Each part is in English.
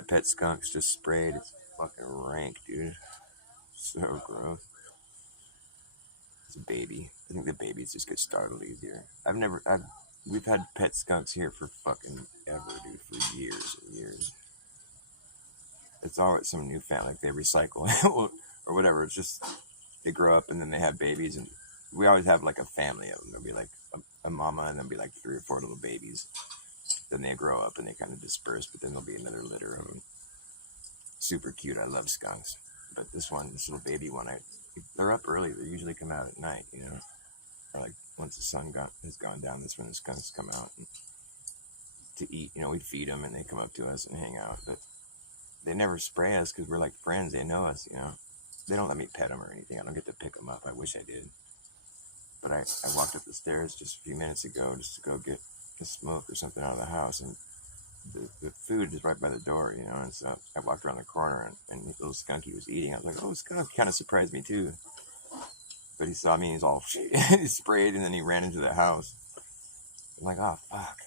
my pet skunk's just sprayed. It's fucking rank, dude. So gross. It's a baby. I think the babies just get startled easier. We've had pet skunks here for fucking ever, dude, for years and years. It's always some new family, like they recycle or whatever. It's just they grow up and then they have babies, and we always have like a family of them. There'll be like a mama, and there'll be like 3 or 4 little babies. Then they grow up and they kind of disperse, but then there'll be another litter of them. Super cute. I love skunks, but this little baby one, they're up early. They usually come out at night, or like once the sun has gone down. That's when the skunks come out to eat. We feed them and they come up to us and hang out, but they never spray us because we're like friends. They know us, They don't let me pet them or anything. I don't get to pick them up. I wish I did. But I walked up the stairs just a few minutes ago just to go get a smoke or something out of the house, and the food is right by the door, and so I walked around the corner and the little skunky was eating. I was like, oh, skunk. Kind of surprised me too. But he saw me and he's all he sprayed, and then he ran into the house. I'm like, oh, fuck.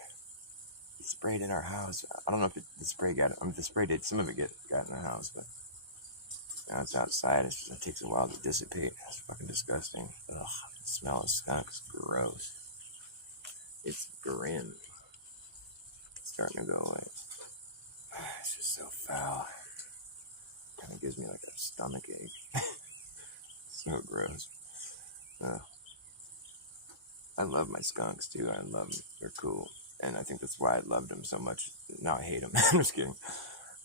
He sprayed in our house. I don't know if the spray the spray did, some of it got in the house, but now it's outside. It takes a while to dissipate. It's fucking disgusting. Ugh, the smell of skunk is gross. It's grim. It's starting to go away. It's just so foul. Kind of gives me like a stomach ache. So gross. I love my skunks too. I love them. They're cool. And I think that's why I loved them so much. Now I hate them. I'm just kidding.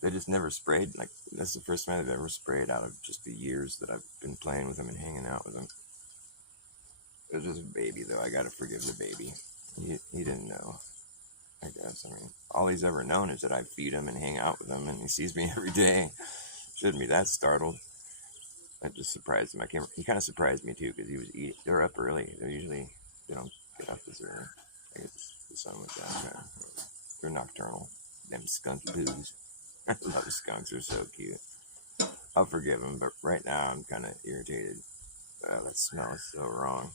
They just never sprayed. Like, that's the first time they've ever sprayed out of just the years that I've been playing with them and hanging out with them. It was just a baby, though. I gotta forgive the baby. He didn't know, I guess. I mean, all he's ever known is that I feed him and hang out with him, and he sees me every day. Shouldn't be that startled. That just surprised him. He kind of surprised me, too, because he was eating. They're up early. They don't get up this early. I guess the sun went down. They're nocturnal. Them skunky poos. I love skunks. They're so cute. I'll forgive them, but right now I'm kind of irritated. That smell is so wrong.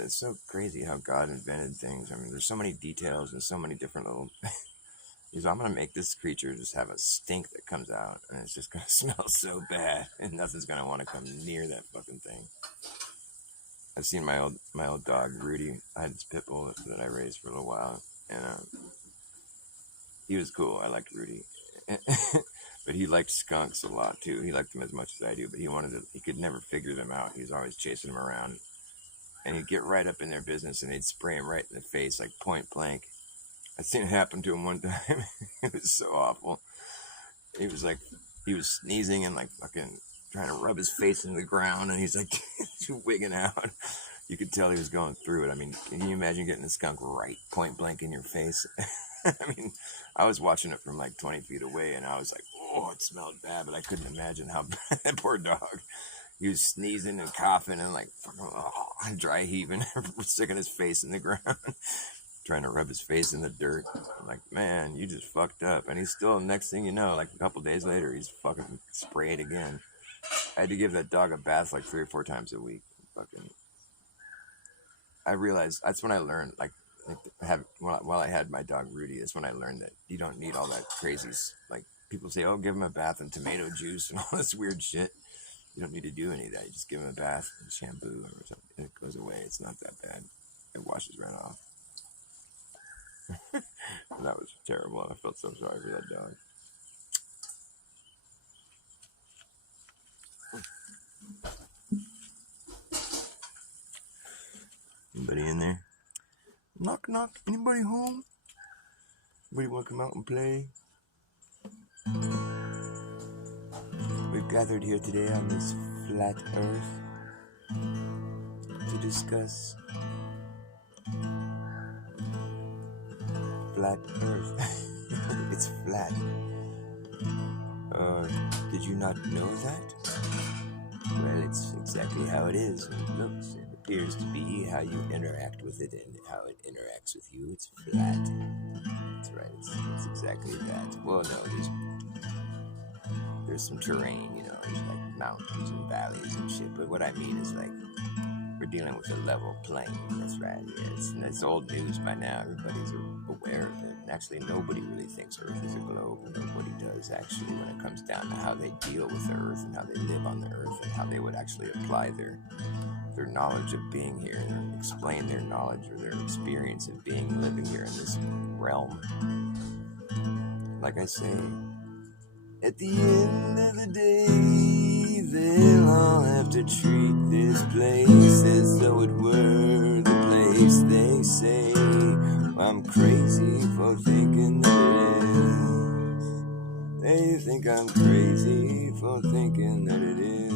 It's so crazy how God invented things. I mean, there's so many details and so many different little... I'm going to make this creature just have a stink that comes out, and it's just going to smell so bad, and nothing's going to want to come near that fucking thing. I've seen my old dog, Rudy. I had this pit bull that I raised for a little while, and he was cool. I liked Rudy. But he liked skunks a lot, too. He liked them as much as I do, but he could never figure them out. He was always chasing them around. And he'd get right up in their business, and they'd spray him right in the face, like point blank. I seen it happen to him one time. It was so awful. He was sneezing and like fucking trying to rub his face into the ground, and he's like wigging out. You could tell he was going through it. I mean, can you imagine getting a skunk right point blank in your face? I mean, I was watching it from like 20 feet away, and I was like, oh, it smelled bad, but I couldn't imagine how bad. That poor dog. He was sneezing and coughing and like dry heaving, sticking his face in the ground, trying to rub his face in the dirt. I'm like, man, you just fucked up. And he's still, next thing you know, like a couple days later, he's fucking sprayed again. I had to give that dog a bath like 3 or 4 times a week. I realized that's when I learned, while I had my dog Rudy, that's when I learned that you don't need all that crazy, like people say, oh, give him a bath and tomato juice and all this weird shit. You don't need to do any of that. You just give him a bath and shampoo or something, and it goes away. It's not that bad. It washes right off. That was terrible. I felt so sorry for that dog. Anybody in there? Knock, knock. Anybody home? Anybody want to come out and play? We've gathered here today on this flat earth to discuss flat earth. It's flat. Did you not know that? Well, it's exactly how it is. It looks and appears to be how you interact with it and how it interacts with you. It's flat. That's right. It's exactly that. Well, no, there's some terrain, there's like mountains and valleys and shit. But what I mean is like, we're dealing with a level playing. That's right. And it's old news by now. Everybody's aware of it. And actually, nobody really thinks Earth is a globe. Nobody does, actually, when it comes down to how they deal with the Earth and how they live on the Earth and how they would actually apply their knowledge of being here and explain their knowledge or their experience of being living here in this realm. Like I say, at the end of the day, they'll all have to treat this place as though it were the place they say I'm crazy for thinking that it is. They think I'm crazy for thinking that it is.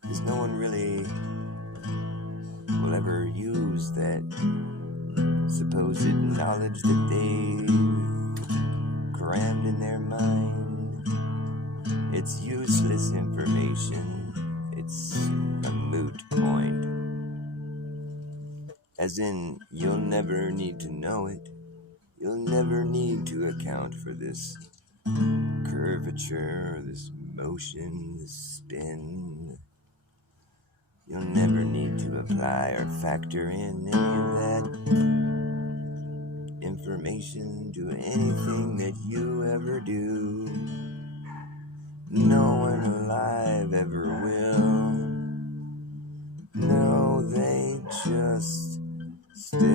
Because no one really will ever use that supposed knowledge that they've crammed in their mind. It's useless information. It's a moot point. As in, you'll never need to know it. You'll never need to account for this curvature, this motion, this spin. You'll never need to apply or factor in any of that information to anything that you ever do. No one alive ever will. No, they just still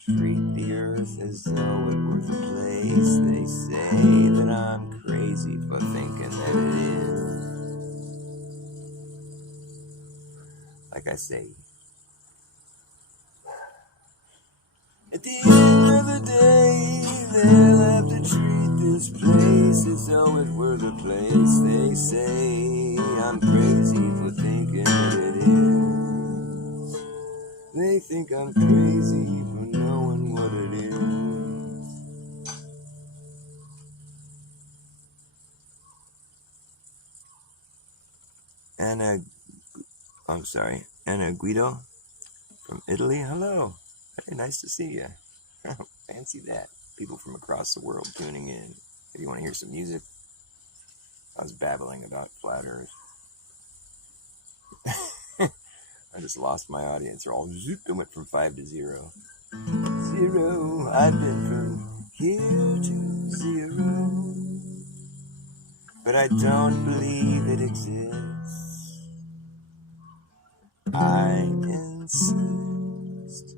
treat the Earth as though it were the place they say that I'm crazy for thinking that it is. Like I say, at the end of the day, they'll have to treat this place as though it were the place they say I'm crazy for thinking that it is. They think I'm crazy for knowing what it is. Anna Guido from Italy. Hello. Very nice to see you. Fancy that. People from across the world tuning in. If you want to hear some music, I was babbling about flat Earth. I just lost my audience. They're all zoop and went from 5 to 0. 0. I've been from here to 0. But I don't believe it exists. I insist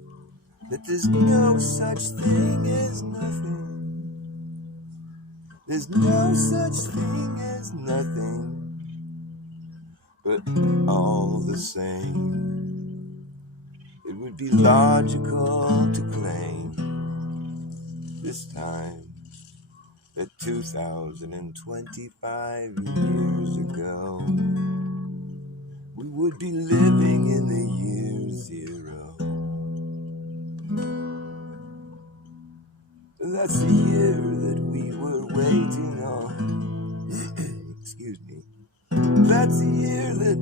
that there's no such thing as nothing. There's no such thing as nothing. But all the same, it would be logical to claim this time that 2025 years ago, we would be living in the year 0. That's the year that we were waiting on. Excuse me. That's the year that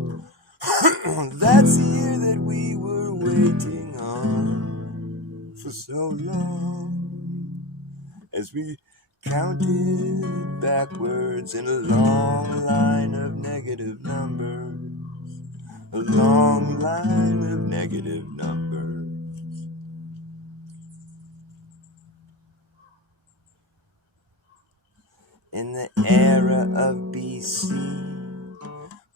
we were waiting on for so long, as we counted backwards in a long line of negative numbers. A long line of negative numbers. In the era of BC,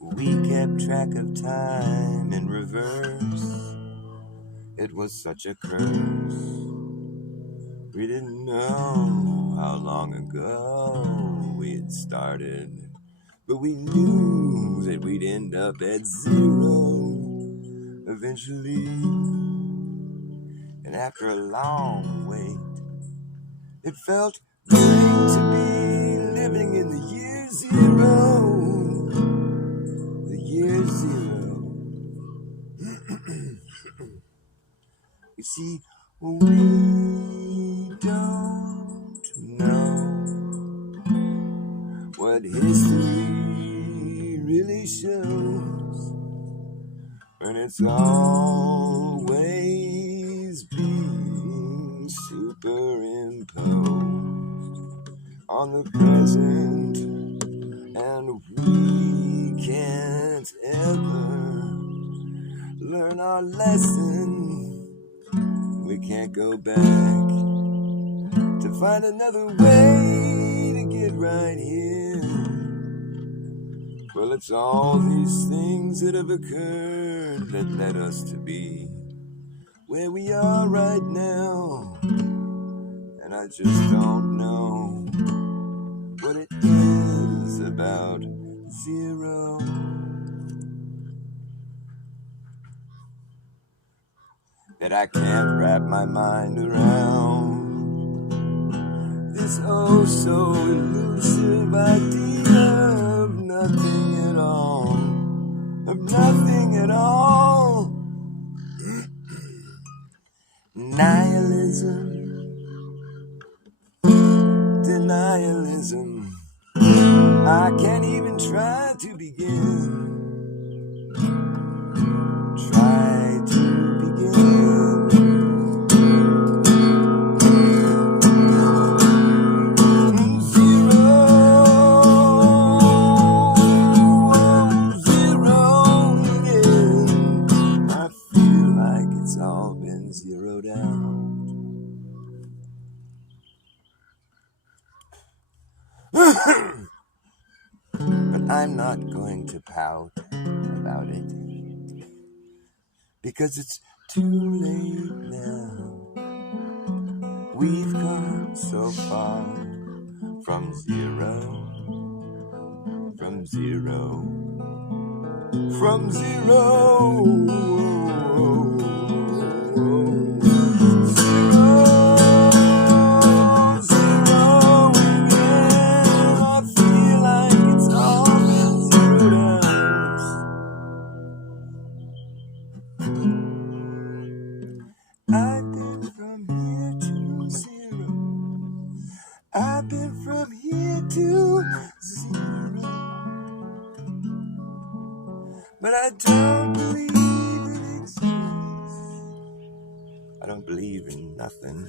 we kept track of time in reverse. It was such a curse. We didn't know how long ago we had started, but we knew that we'd end up at 0 eventually. And after a long wait, it felt great to be living in the year 0. The year 0. You see, we don't know what history really shows, and it's always being superimposed on the present lesson. We can't go back to find another way to get right here. Well, it's all these things that have occurred that led us to be where we are right now. And I just don't know what it is about zero that I can't wrap my mind around. This oh so elusive idea of nothing at all, of nothing at all. Nihilism, denialism, I can't even try to begin. Try to begin. Zero again. I feel like it's all been zeroed out. But I'm not going to pout about it, because it's too late now. We've come so far from zero, from zero, from zero. I've been from here to zero. I've been from here to zero. But I don't believe it exists. I don't believe in nothing.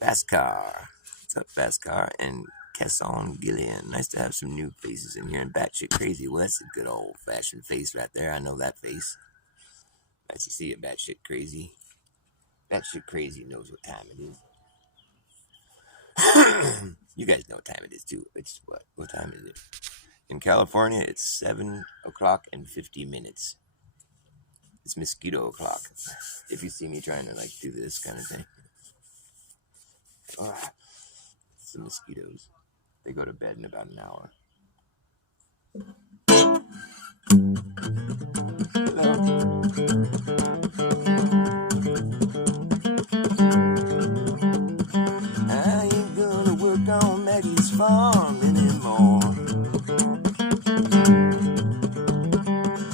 Baskar. What's up, Baskar? And Kesson Gillian. Nice to have some new faces in here. And Batshit Crazy. Well, that's a good old-fashioned face right there. I know that face. Nice to see you, Batshit Crazy. Batshit Crazy knows what time it is. You guys know what time it is, too. It's what? What time is it? In California, it's 7 o'clock and 50 minutes. It's mosquito o'clock. If you see me trying to, like, do this kind of thing. It's the mosquitoes. They go to bed in about an hour. Hello. I ain't gonna work on Maggie's farm anymore.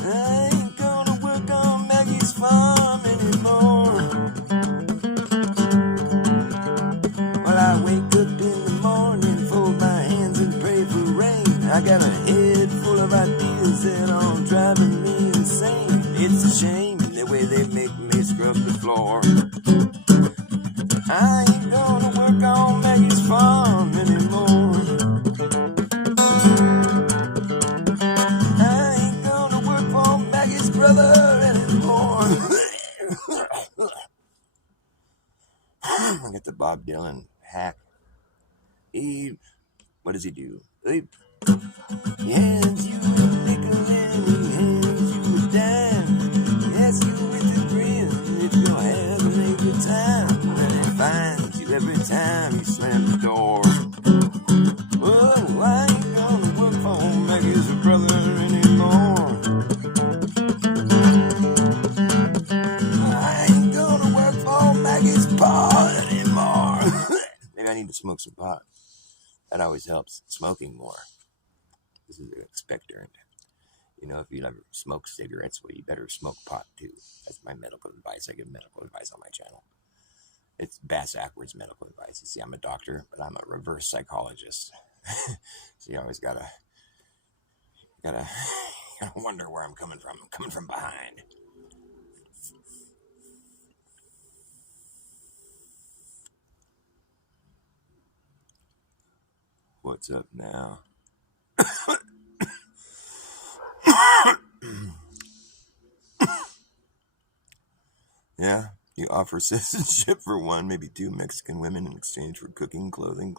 I ain't gonna work on Maggie's farm anymore. Well, I wake up in the morning, fold my hands and pray for rain. I got a head full of ideas that are driving me insane. It's a shame the way they make me scrub the floor. I ain't gonna work on Maggie's farm anymore. I ain't gonna work for Maggie's brother anymore. I got the Bob Dylan hack. What does he do? He hands you a nickel and he hands you a dime. He asks you with a grin if you'll have a make good time. And he finds you every time he slams the door. Oh, I ain't gonna work for Maggie's brother anymore. I ain't gonna work for Maggie's pa anymore. Maybe I need to smoke some pot. That always helps. Smoking more. This is an expectorant. You know, if you never smoke cigarettes, well, you better smoke pot too. That's my medical advice. I give medical advice on my channel. It's bass-ackwards medical advice. You see, I'm a doctor, but I'm a reverse psychologist. So you always gotta wonder where I'm coming from. I'm coming from behind. What's up now? Yeah, you offer citizenship for one, maybe two Mexican women in exchange for cooking, clothing.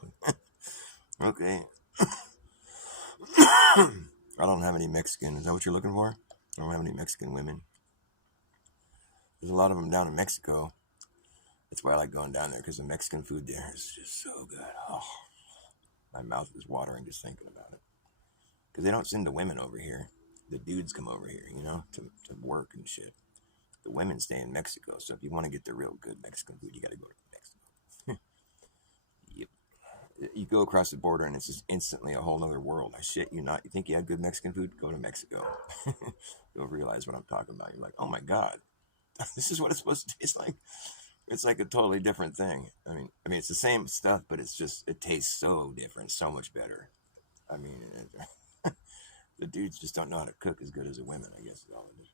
Okay. I don't have any Mexican. Is that what you're looking for? I don't have any Mexican women. There's a lot of them down in Mexico. That's why I like going down there, because the Mexican food there is just so good. Oh, my mouth is watering just thinking about it. Because they don't send the women over here. The dudes come over here, to work and shit. The women stay in Mexico. So if you want to get the real good Mexican food, you got to go to Mexico. Yep. You go across the border and it's just instantly a whole other world. I shit you not. You think you had good Mexican food? Go to Mexico. You'll realize what I'm talking about. You're like, oh my God, this is what it's supposed to taste like. It's like a totally different thing. I mean, it's the same stuff, but it tastes so different, so much better. I mean, the dudes just don't know how to cook as good as the women, I guess is all it is.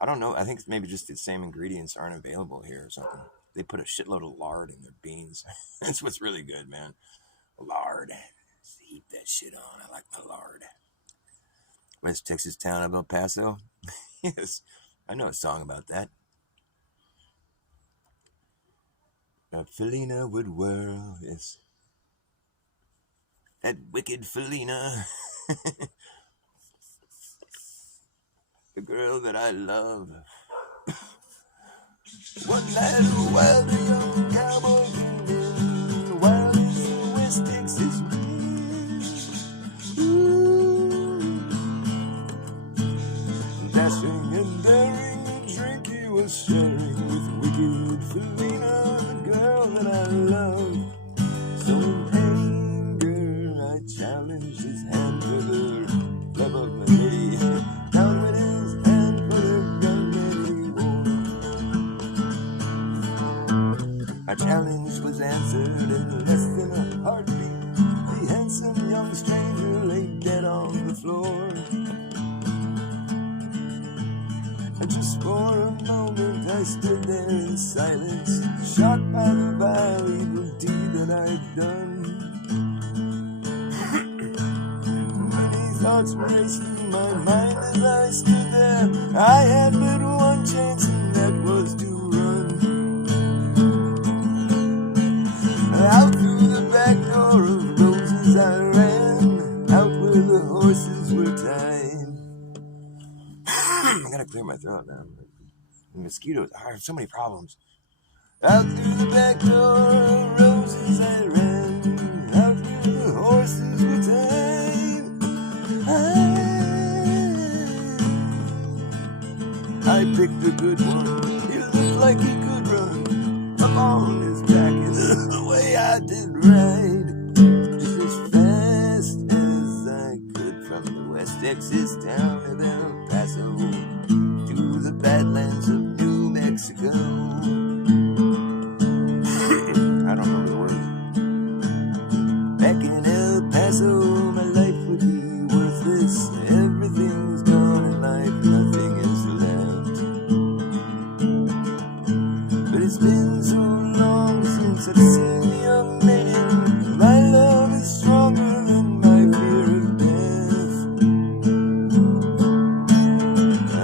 I don't know. I think maybe just the same ingredients aren't available here or something. They put a shitload of lard in their beans. That's what's really good, man. Lard. Just heat that shit on. I like my lard. West Texas town of El Paso. Yes, I know a song about that. Felina would whirl, yes. That wicked Felina. The girl that I love. One night a wilder young cowboy came in, wild as the West Texas wind. Dashing and daring, the drink he was sharing with wicked Felina, the girl that I love. So in anger, I challenged his hand for the love of my day. Down went his hand for the gun that he wore. My challenge was answered in less than a heartbeat. The handsome young stranger lay dead on the floor. And just for a moment I stood there in silence, shocked by the vile evil deed that I'd done. Many thoughts raced through my mind as I stood there. I had but one chance, and that was to run. Out through the back door of roses I ran, out where the horses were tied. I gotta clear my throat, man. The mosquitoes, I have so many problems. Out through the back door of roses I ran, out where the horses were tied. I picked a good one, he looked like he could run. I'm on his back and the way I did ride, just as fast as I could, from the West Texas town of El Paso to the Badlands of New Mexico. I don't know the words. Back in El Paso, my life would be worthless. Everything's gone in life, nothing is left. But it's been so long since I've seen the young lady. My love is stronger than my fear of death.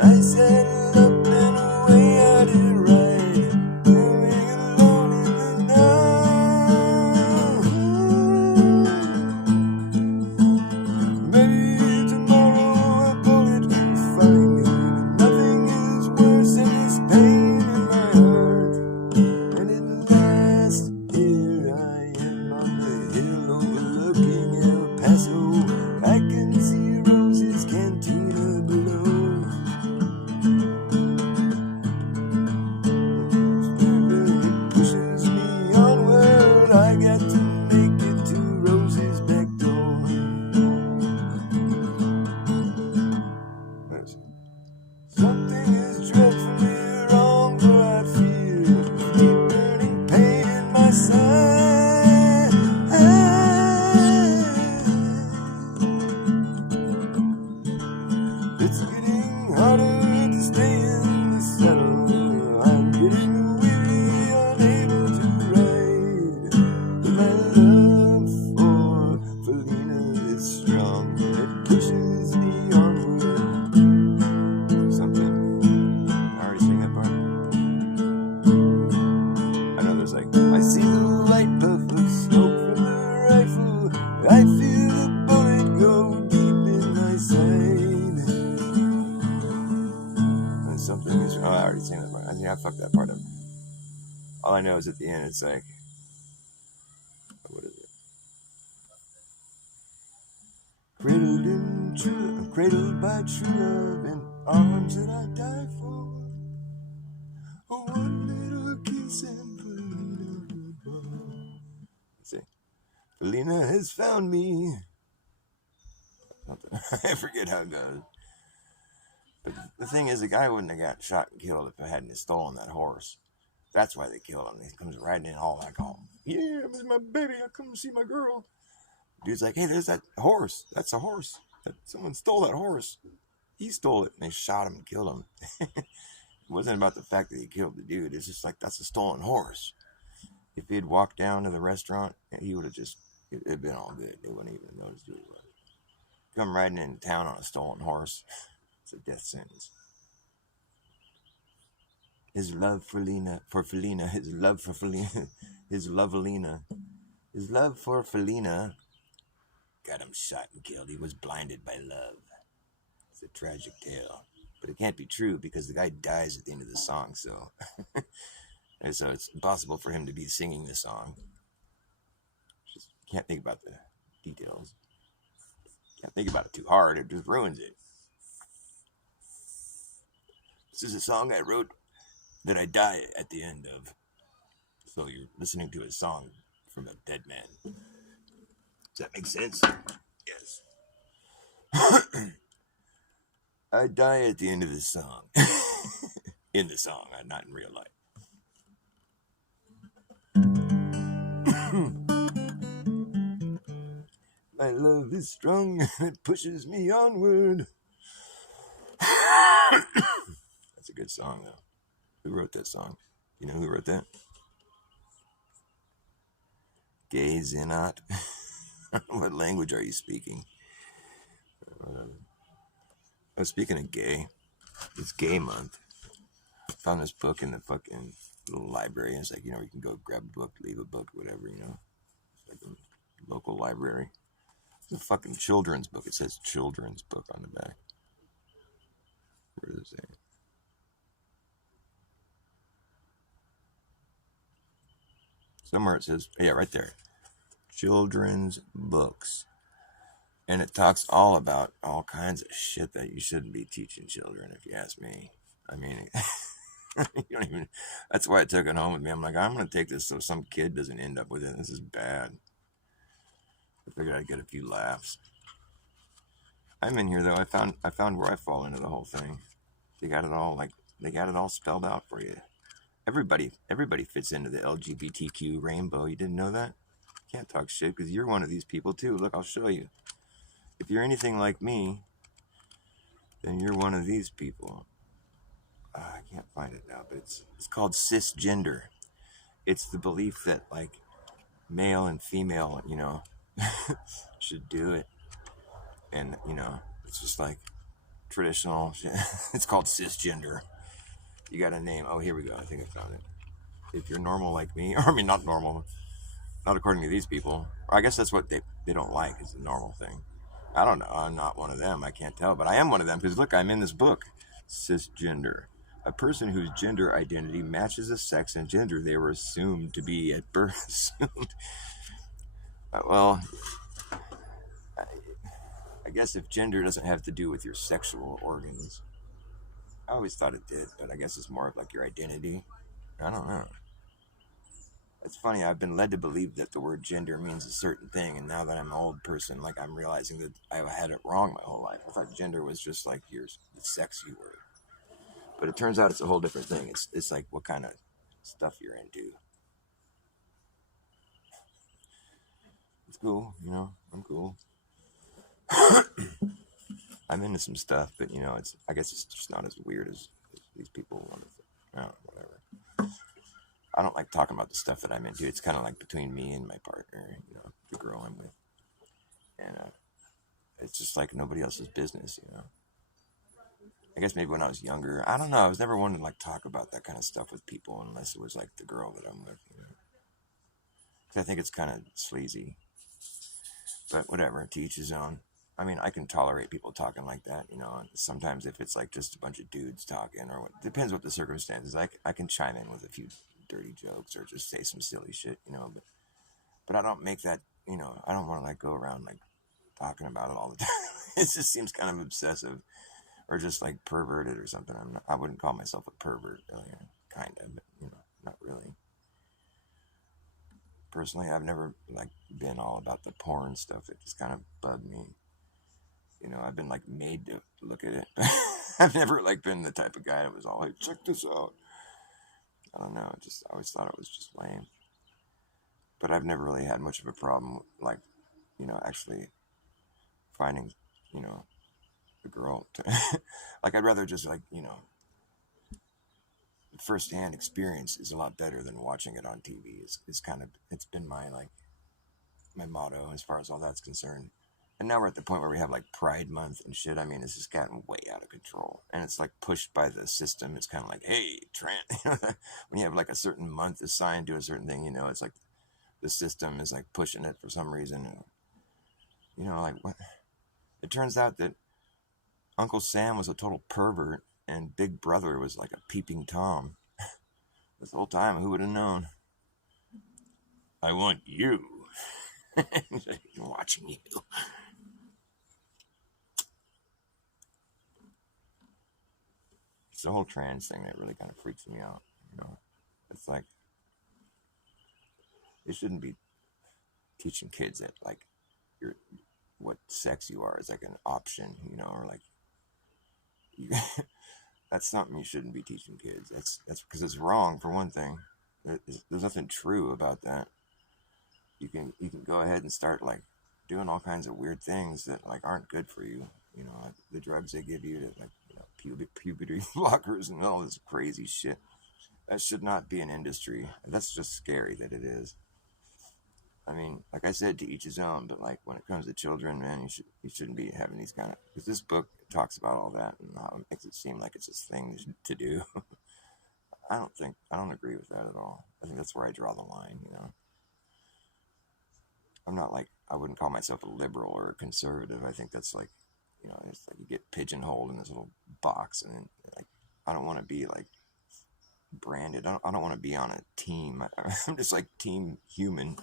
I saddled up and away I did ride, going alone in the night. Maybe tomorrow a bullet can find me. Nothing is worse than this pain in my heart. And at last, here I am on the hill overlooking El Paso. I can see Rose's Cantina below. It pushes me onward. I got to make it to Rose's back door. Something is dreadfully wrong, for I feel deep burning pain in my side. It's getting harder to stay in the saddle. I'm getting weary, unable to ride. But my love for Felina is strong, and it pushes me onward. Something. I already sang that part. go deep in thy side. And something is. Oh, I already sang that part. I think I fucked that part up. All I know is at the end it's like, what is it? Cradled by true love in arms that I die for. Oh, one little kiss and Felina goodbye. Let's see. Felina has found me. I forget how it goes. But the thing is, the guy wouldn't have got shot and killed if I hadn't stolen that horse. That's why they killed him. He comes riding in all like, oh, yeah, this is my baby. I come to see my girl. Dude's like, hey, there's that horse. That's a horse. Someone stole that horse. He stole it. And they shot him and killed him. It wasn't about the fact that he killed the dude. It's just like, that's a stolen horse. If he had walked down to the restaurant, he would have just, it'd been all good. They wouldn't even notice who he was. Come riding into town on a stolen horse. It's a death sentence. His love for Felina, his love for Felina, his love for Felina got him shot and killed. He was blinded by love. It's a tragic tale, but it can't be true because the guy dies at the end of the song. So, and so it's impossible for him to be singing the song. Just can't think about the details. Can't think about it too hard. It just ruins it. This is a song I wrote that I die at the end of. So you're listening to a song from a dead man. Does that make sense? Yes. I die at the end of this song. In the song, not in real life. My love is strong and it pushes me onward. That's a good song, though. Who wrote that song? You know who wrote that? Gay Zenot. What language are you speaking? I was speaking of gay. It's gay month. I found this book in the fucking little library. And it's like, you know, you can go grab a book, leave a book, whatever, you know. It's like a local library. It's a fucking children's book. It says children's book on the back. Where does it say? Somewhere it says, yeah, right there. Children's books. And it talks all about all kinds of shit that you shouldn't be teaching children, if you ask me. I mean, you don't even, that's why I took it home with me. I'm like, I'm going to take this so some kid doesn't end up with it. This is bad. I figured I'd get a few laughs. I'm in here, though. I found where I fall into the whole thing. They got it all spelled out for you. Everybody fits into the LGBTQ rainbow. You didn't know that? Can't talk shit because you're one of these people too. Look, I'll show you. If you're anything like me, then you're one of these people. I can't find it now, but it's called cisgender. It's the belief that like male and female, you know, should do it, and you know, it's just like traditional shit. It's called cisgender. You got a name? Oh, here we go. I think I found it. If you're normal like me, or I mean, not normal, not according to these people. Or I guess that's what they don't like is the normal thing. I don't know. I'm not one of them. I can't tell, but I am one of them because look, I'm in this book. Cisgender. A person whose gender identity matches the sex and gender they were assumed to be at birth. Well, I guess if gender doesn't have to do with your sexual organs, I always thought it did, but I guess it's more of like your identity. I don't know. It's funny, I've been led to believe that the word gender means a certain thing, and now that I'm an old person, like I'm realizing that I had it wrong my whole life. I thought gender was just like the sex you were. But it turns out it's a whole different thing. It's like what kind of stuff you're into. It's cool, you know, I'm cool. I'm into some stuff, but you know, I guess it's just not as weird as these people want to think. I don't know, whatever. I don't like talking about the stuff that I'm into. It's kind of like between me and my partner, you know, the girl I'm with. And it's just like nobody else's business, you know. I guess maybe when I was younger, I don't know. I was never one to like talk about that kind of stuff with people unless it was like the girl that I'm with, you know. 'Cause I think it's kind of sleazy. But whatever, to each his own. I mean, I can tolerate people talking like that, you know. Sometimes if it's like just a bunch of dudes talking, or what, depends what the circumstances. I can chime in with a few dirty jokes or just say some silly shit, you know. But I don't make that, you know. I don't want to like go around like talking about it all the time. It just seems kind of obsessive or just like perverted or something. I wouldn't call myself a pervert, really, kind of, but you know, not really. Personally, I've never like been all about the porn stuff. It just kind of bugged me. You know, I've been like made to look at it. I've never like been the type of guy that was all like, check this out. I don't know. I always thought it was just lame. But I've never really had much of a problem, like, you know, actually finding, you know, a girl to, like, I'd rather just like, you know, firsthand experience is a lot better than watching it on TV. It's kind of, it's been my like, my motto as far as all that's concerned. And now we're at the point where we have like Pride Month and shit. I mean, it's just gotten way out of control. And it's like pushed by the system. It's kind of like, hey, when you have like a certain month assigned to a certain thing, you know, it's like the system is like pushing it for some reason. And, you know, like what? It turns out that Uncle Sam was a total pervert and Big Brother was like a peeping Tom. This whole time, who would have known? I want you. Watching you. It's the whole trans thing that really kind of freaks me out. You know, it's like it shouldn't be teaching kids that like you're what sex you are is like an option, you know, or like you, that's something you shouldn't be teaching kids. That's because it's wrong for one thing. There's nothing true about that. You can go ahead and start like doing all kinds of weird things that like aren't good for you. You know, like the drugs they give you to like, you know, puberty blockers and all this crazy shit. That should not be an industry. That's just scary that it is. I mean, like I said, to each his own. But like when it comes to children, man, you shouldn't be having these kind of, because this book talks about all that and how it makes it seem like it's this thing to do. I don't agree with that at all. I think that's where I draw the line. You know, I'm not like, I wouldn't call myself a liberal or a conservative. I think that's like, you know, it's like you get pigeonholed in this little box, and then, like, I don't want to be like branded. I don't want to be on a team. I'm just like team human,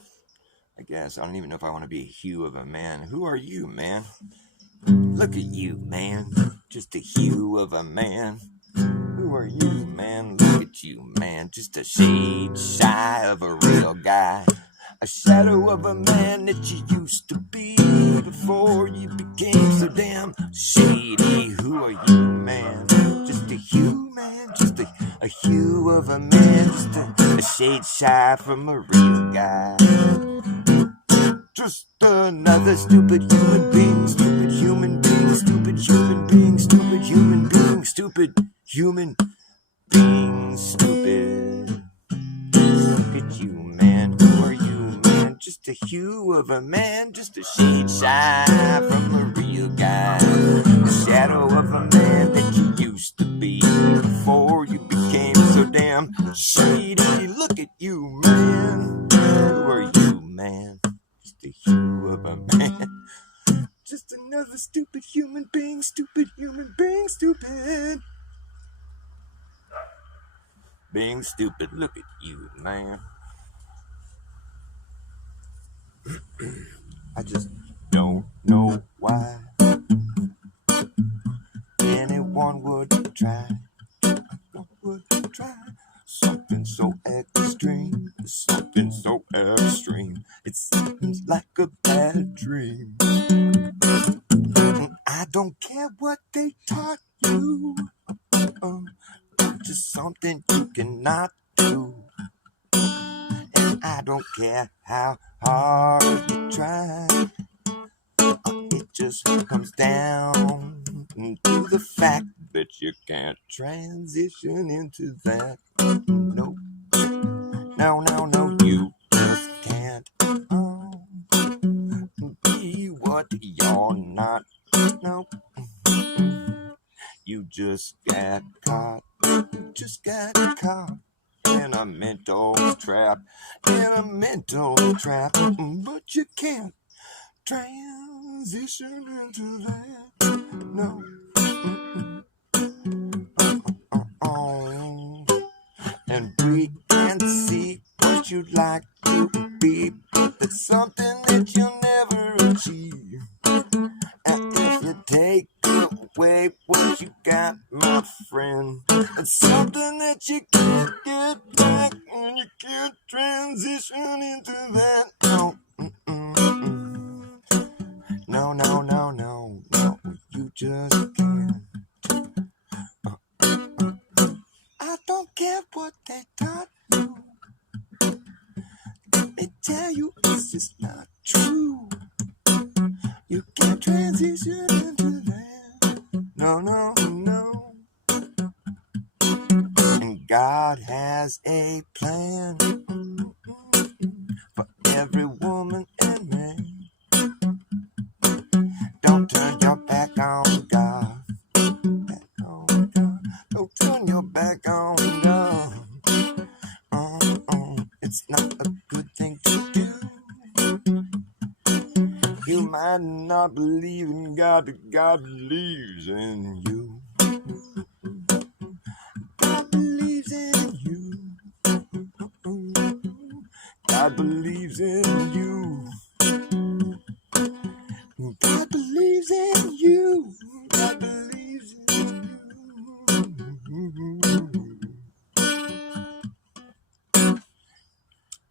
I guess. I don't even know if I want to be a hue of a man. Who are you, man? Look at you, man. Just a hue of a man. Who are you, man? Look at you, man. Just a shade shy of a real guy. A shadow of a man that you used to be before you became so damn shady. Who are you, man? Just a hue, man. Just a hue of a man. Just a shade shy from a real guy. Just another stupid human being. Stupid human being. Stupid human being. Stupid human being. Stupid human being. Stupid. Look at you, man. Who are you, man? Just a hue of a man. Just a shade shy from a real guy. The shadow of a man that you used to be before you became so damn shady. Look at you, man. Who are you, man? Just a hue of a man. Just another stupid human being. Stupid human being. Stupid. Being stupid. Look at you, man. I just don't know why anyone would try something so extreme, something so extreme. It seems like a bad dream. I don't care what they taught you, just something you cannot do. And I don't care how hard you try. It just comes down to the fact that you can't transition into that. No, you just can't be what you're not. No, you just got caught. You just got caught in a mental trap. But you can't transition transition into that. No. And we can see what you'd like to be, but that's something that you'll never achieve. And if you take away what you got, my friend, it's something that you can't get back, and you can't transition into that. No, no, no, no, no, no, you just can't. I don't care what they taught you. Let me tell you, it's just not true. You can't transition into that. No, no, no. And God has a plan for every woman and man. Don't turn your back on God. Back on God. Don't turn your back on God. It's not a good thing to do. You might not believe in God, but God believes in you. God believes in you. God believes in you. God believes in you. God believes in you.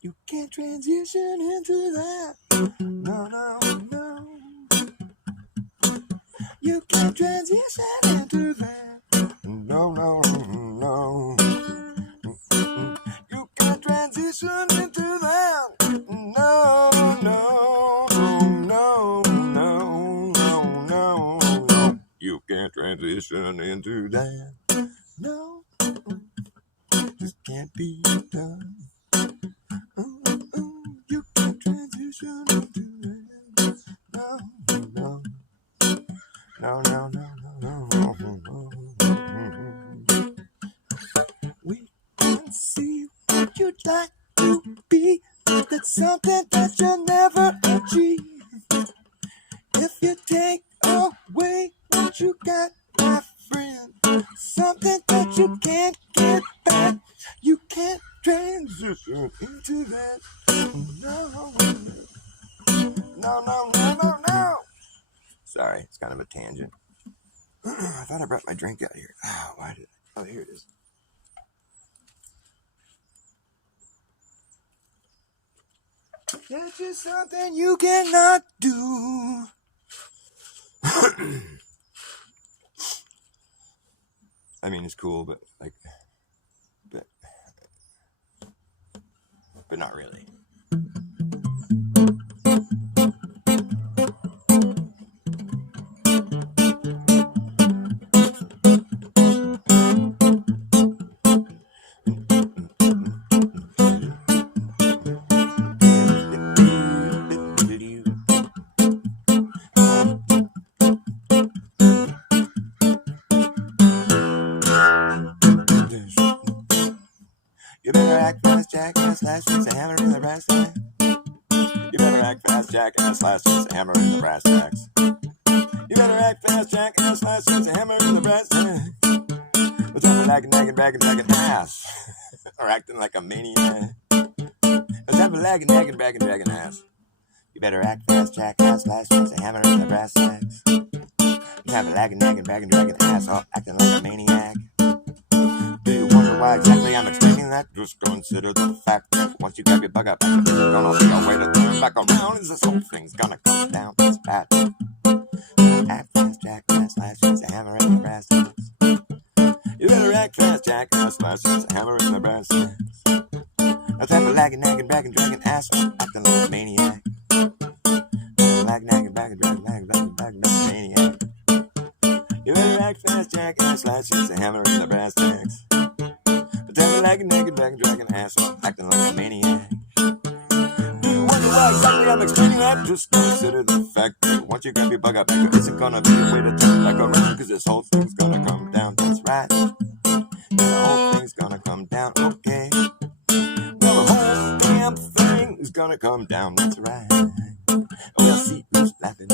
You can't transition into that. No, no, no. You can't transition into that. No, no, no. You can't transition into that. No, no, no, no, no, no. You can't transition into that. No, just can't be done. You can't transition into that. No, no, no, no, no, no, no. We can see what you'd like to be. That's something that you'll never achieve. If you take away what you got, my friend, something that you can't get back. You can't transition into that. No, no, no, no, no, no. Sorry, it's kind of a tangent. I thought I brought my drink out here. Why did I? Oh, here it is. That's just something you cannot do. I mean, it's cool, but not really. You better act fast, jackass, last chance a hammer in the brass tacks. You better act fast, jackass, last chance a hammer in the brass tacks. You better act fast, jackass, last chance a hammer in the brass tacks. What's up, like a nagging, bragging, ass? Or acting like a maniac. What's up, like a nagging, bragging, ass? You better act fast, jackass, last chance a hammer in the brass tacks. What's up, like a nagging, bragging, ass? Or acting like a maniac. Do you wonder why exactly I'm explaining that? Just consider the fact that once you grab your bug up, it's gonna be a way to turn back around. Is this whole thing's gonna come down? It's bad. Act fast, jackass, last chance a hammer in the brass tacks. You better act fast, jackass, last chance a hammer in the brass tacks. No time for lagging, nagging, bragging, dragging, asshole, acting like a maniac. Lagging, nagging, bragging, dragging, maniac. You better act fast, jackass, last chance a hammer in the brass tacks. Lagging, nagging, bragging, dragging, asshole, acting like a maniac. Do you wonder why exactly I'm explaining that? Just consider the fact that once you grab your bug up, it isn't gonna be a way to turn back around, cause this whole thing's gonna come down, that's right. And the whole thing's gonna come down, okay. Well, the whole damn thing is gonna come down, that's right. We'll see who's laughing.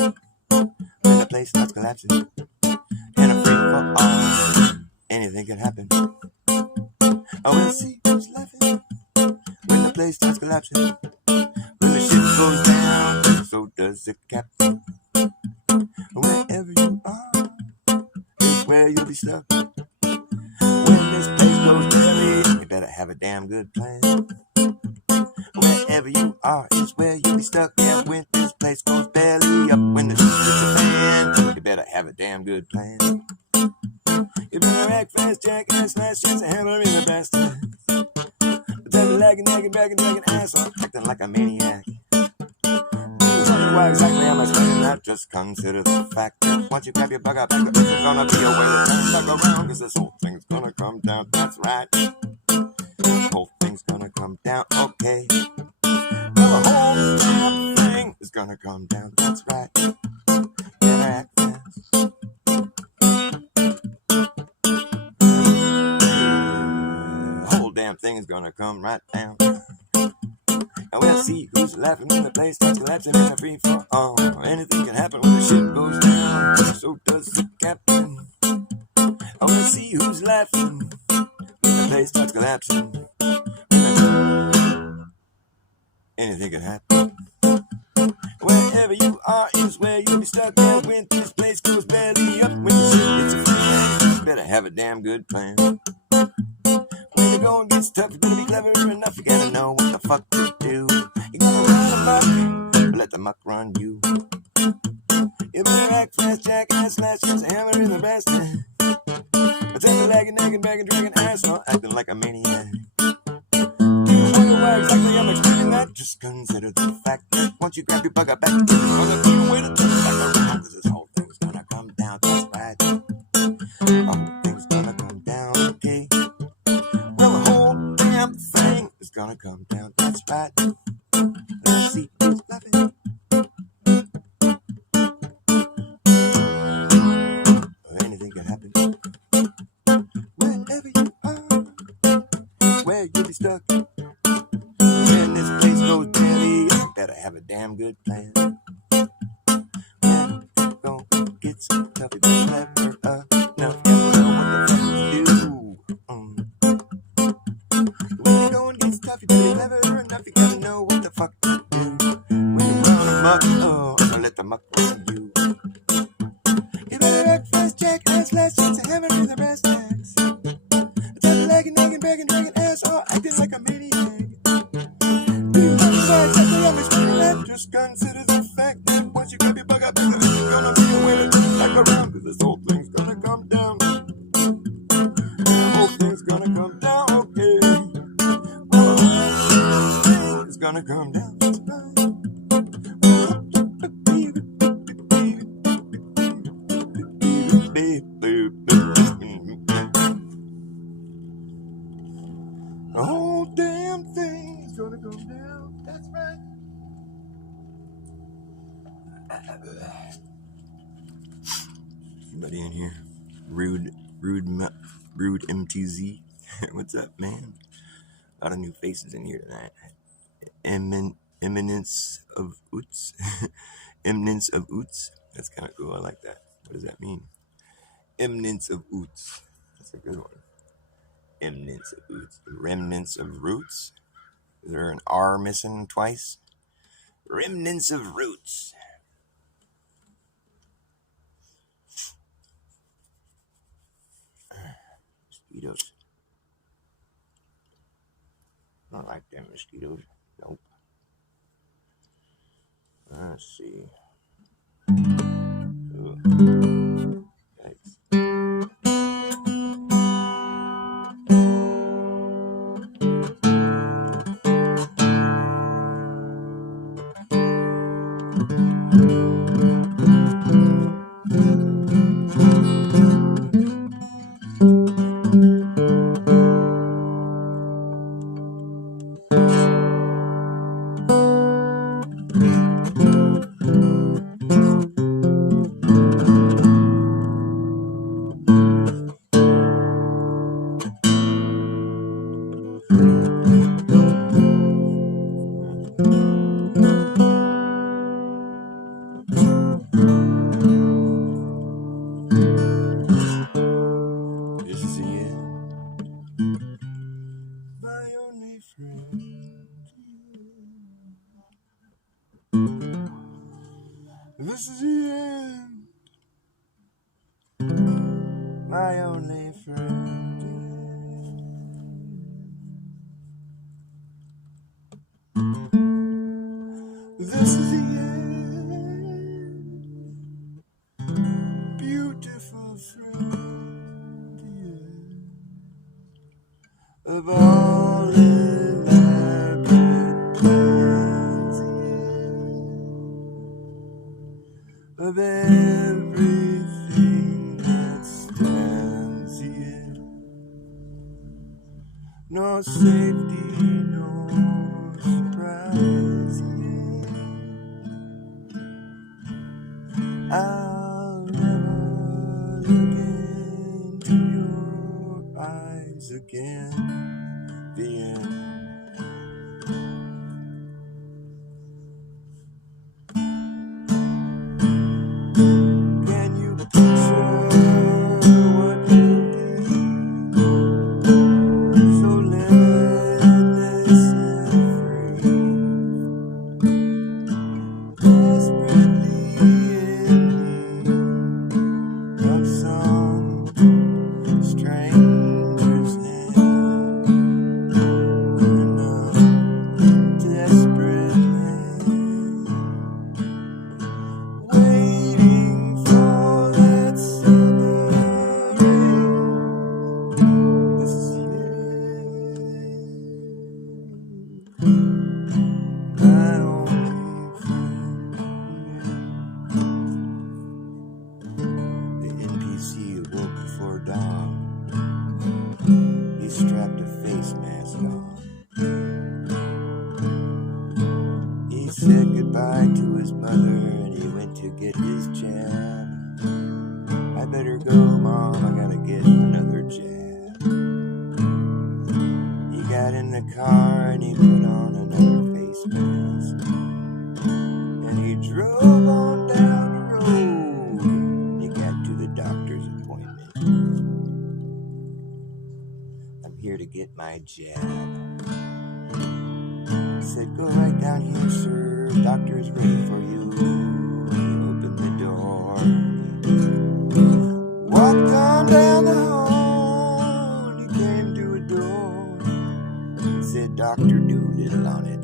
when the place starts collapsing. And a free for all, anything can happen. Oh, we'll see who's laughing when the place starts collapsing. When the ship goes down, so does the captain. Wherever you are is where you'll be stuck. When this place goes belly, you better have a damn good plan. Wherever you are is where you'll be stuck. Yeah, when this place goes belly up, when the shit hits a fan, you better have a damn good plan. You better act fast, jack, and smash, chance a hammer in the bastard. Lagging, nagging, bagging, dragging ass on, acting like a maniac. Why exactly am I saying that? Just consider the fact that once you grab your bug out back, there's gonna be a way to turn back around, cause this whole thing's gonna come down, that's right. This whole thing's gonna come down, okay. Well, the whole damn thing is gonna come down, that's right. Better act fast. The whole damn thing is gonna come right down. And we'll see who's laughing when the place starts collapsing in a free for all. Anything can happen when the ship goes down, so does the captain. I wanna see who's laughing when the place starts collapsing. Anything can happen. Wherever you are is where you'll be stuck. And when this place goes belly up, when the ship hits a fan, you better have a damn good plan. When the going gets tough, you better be clever enough. You gotta know what the fuck to do. You gotta run amok, but let the muck run you. You better act fast, jack, and slash, just a hammer in the bastard. But then the lagging, nagging, bagging, dragging asshole, acting like a maniac. Why exactly I'm explaining that? Just consider the fact that once you grab your bug out back, there's gonna be a way to turn back around, cause this whole thing's gonna come down, that's right. The whole thing's gonna come down, okay. Well, the whole damn thing is gonna come down, that's right. Let's see who's laughing. Anything can happen. Wherever you are, where you'll be stuck. When this place goes belly, you better have a damn good plan. When it gon' get so tough, you better clever enough, you know what the fuck to do. When it gon' get tough, you better be clever enough, you gotta know what the fuck to do. When you run amok, don't let the muck run you. You better act fast, jack, and slash, chance a hammer in the brass tacks. Double lagging, nagging, bagging, dragging asshole, acting like a maniac. Just consider the fact that once you grab your bug out back, there's gonna be a way to turn back around, cause this whole thing's gonna come down. The whole thing's gonna come down, okay. Well, the whole thing is gonna come down, that's right. The whole damn thing is gonna come down, that's right. Anybody in here? Rude MTZ. What's up, man? A lot of new faces in here tonight. Eminence of Oots. Eminence of Oots. That's kind of cool. I like that. What does that mean? Eminence of Oots. That's a good one. Eminence of Oots. Remnants of Roots. Is there an R missing twice? Remnants of Roots. Mosquitoes. I don't like them mosquitoes. Nope. Let's see. Ugh. Yikes. my only friend. This is the end, beautiful friend, yeah, of all elaborate plans, yeah, of everything that stands, yeah, no safety, no surprise, yeah. I'll never look into your eyes again. The end. Can you picture what will be? So limitless and free, desperately in need of some stranger's hand, and a desperate man waiting for that summer rain. This is the end, my only friend. The NPC awoke before dawn. He strapped a face mask on. He said goodbye to his mother and he went to get his jab. I better go, Mom, I gotta get another jab. He got in the car and he put on another face mask. And he drove on down the road. He got to the doctor's appointment. I'm here to get my jab. He said, go right down here, sir. Doctor is ready for you. He opened the door. Walked on down the hall. He came to a door. He said, Dr. Doolittle on it.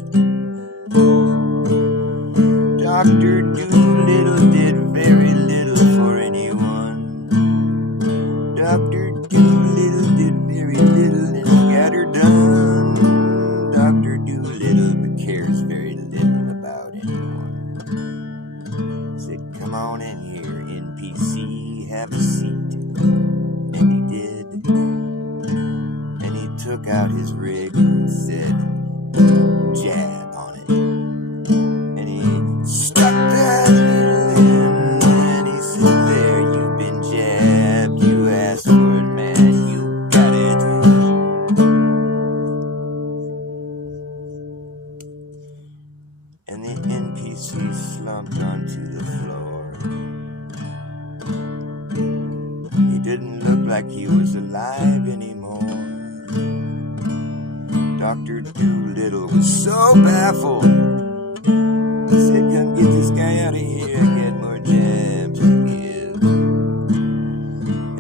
Dr. Doolittle did very little for anyone. Dr. Doolittle did very little and he got her done. Dr. Doolittle cares very little about anyone. Said, come on in here, NPC, have a seat. And he did. And he took out his rig and said, jab on it. And he stuck that little in and he said, there, you've been jabbed. You asked for it, man, you got it. And the NPC slumped onto the floor. He didn't look like he was alive anymore. Dr. Doolittle was so baffled. He said, come get this guy out of here. I got more jabs to give.